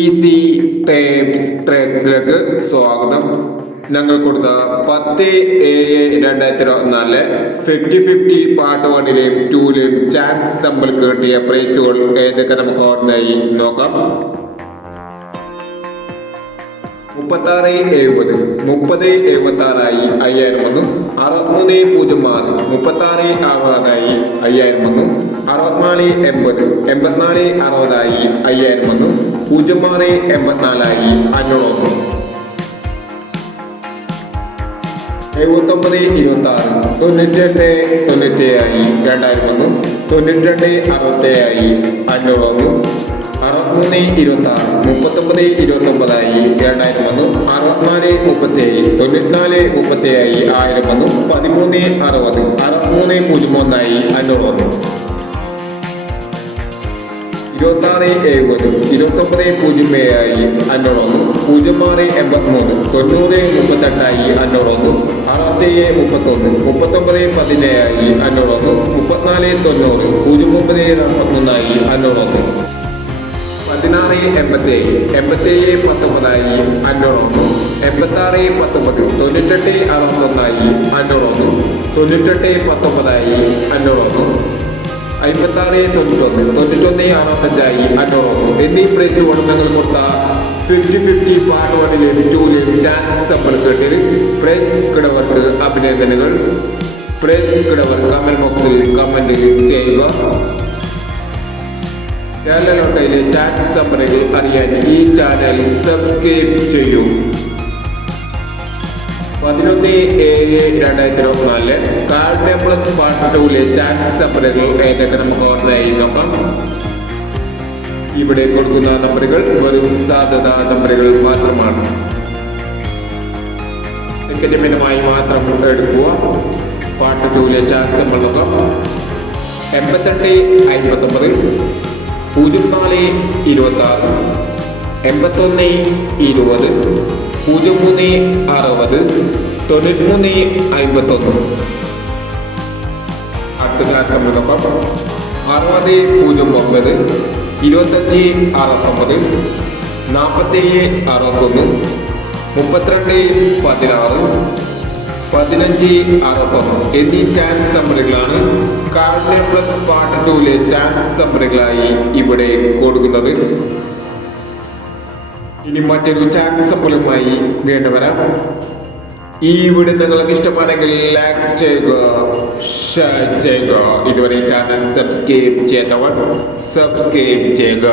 Easy tapes ട്രാക്സിലേക്ക് സ്വാഗതം. ഞങ്ങൾ കൊടുത്ത 10/7/2024 50-50 പാർട്ട് 1ലെയും 2ലെയും ചാൻസ് സമ്പിൾക്ക് കിട്ടിയ പ്രൈസുകൾ ഏതൊക്കെ നമുക്ക് ഓർമ്മയായി നോക്കാം. 3670 3076 5000 വന്നു. 6306 3660 5000 വന്നു. 6480 8460 5000 വന്നു. 0684 500 വന്നു. 7926 9897 2000 വന്നു. 9267 500 വന്നു. 6326 3929 2000 വന്നു. 6437 9437 1000 വന്നു. 1360 6301 500 വന്നു. 2670 2907 500 വന്നു. 0683 9038 500 വന്നു. 6731 3917 500 വന്നു. 3490 0923 500 വന്നു. 1687 8719 500 വന്നു. 8619 9861 500 വന്നു. 9819 500 വന്നു. 5691 9165 500 വന്നു. എന്നീ പ്രൈസുകൾ ഞങ്ങൾ കൊടുത്ത 50-50 പാർട്ട് 1ലെയും 2ലെയും ചാൻസ് സമ്പിൾ കിട്ടിയത്. പ്രൈസ് കിടവർക്ക് അഭിനന്ദനങ്ങൾ. പ്രൈസ് കിടവർ കമന്റ് ബോക്സിൽ കമന്റ് ചെയ്യുക. കേരള ലോട്ടറിയിലെ ചാൻസ് സമ്പിളുകൾ അറിയാൻ ഈ ചാനൽ സബ്സ്ക്രൈബ് ചെയ്യൂ. 11/7/2024 കാർഡ് പ്ലസ് പാർട്ട് 2ലെ ചാൻസ് സമ്പിളുകൾ ഏതൊക്കെ നമുക്ക് ഓർമ്മയായി നോക്കാം. ഇവിടെ കൊടുക്കുന്ന നമ്പറുകൾ വെറും സാധ്യതാ നമ്പറുകൾ മാത്രമാണ്. ടിക്കറ്റുമായി മാത്രം എടുക്കുക. പാർട്ട് 2ലെ ചാൻസ് സമ്പിൾ നോക്കാം. 8859 0426 8120 0360 9351. അടുത്ത ചാൻസ് സമ്പിൾ നോക്കാം. 6009 2569 4761 3216 1561 എന്നീ ചാൻസ് സമ്പിളുകളാണ് കാർഡ് പ്ലസ് പാർട്ട് 2ലെ ചാൻസ് സമ്പിളുകളായി ഇവിടെ കൊടുക്കുന്നത്. ഇനി മറ്റൊരു ചാൻസ് സമ്പിളുമായി വീണ്ടും വരാം. ഈ വീഡിയോ നിങ്ങൾക്ക് ഇഷ്ടമാണെങ്കിൽ ലൈക്ക് ചെയ്യുക, ഷെയർ ചെയ്യുക. ഇതുവരെ ചാനൽ സബ്സ്ക്രൈബ് ചെയ്തവർ സബ്സ്ക്രൈബ് ചെയ്യുക.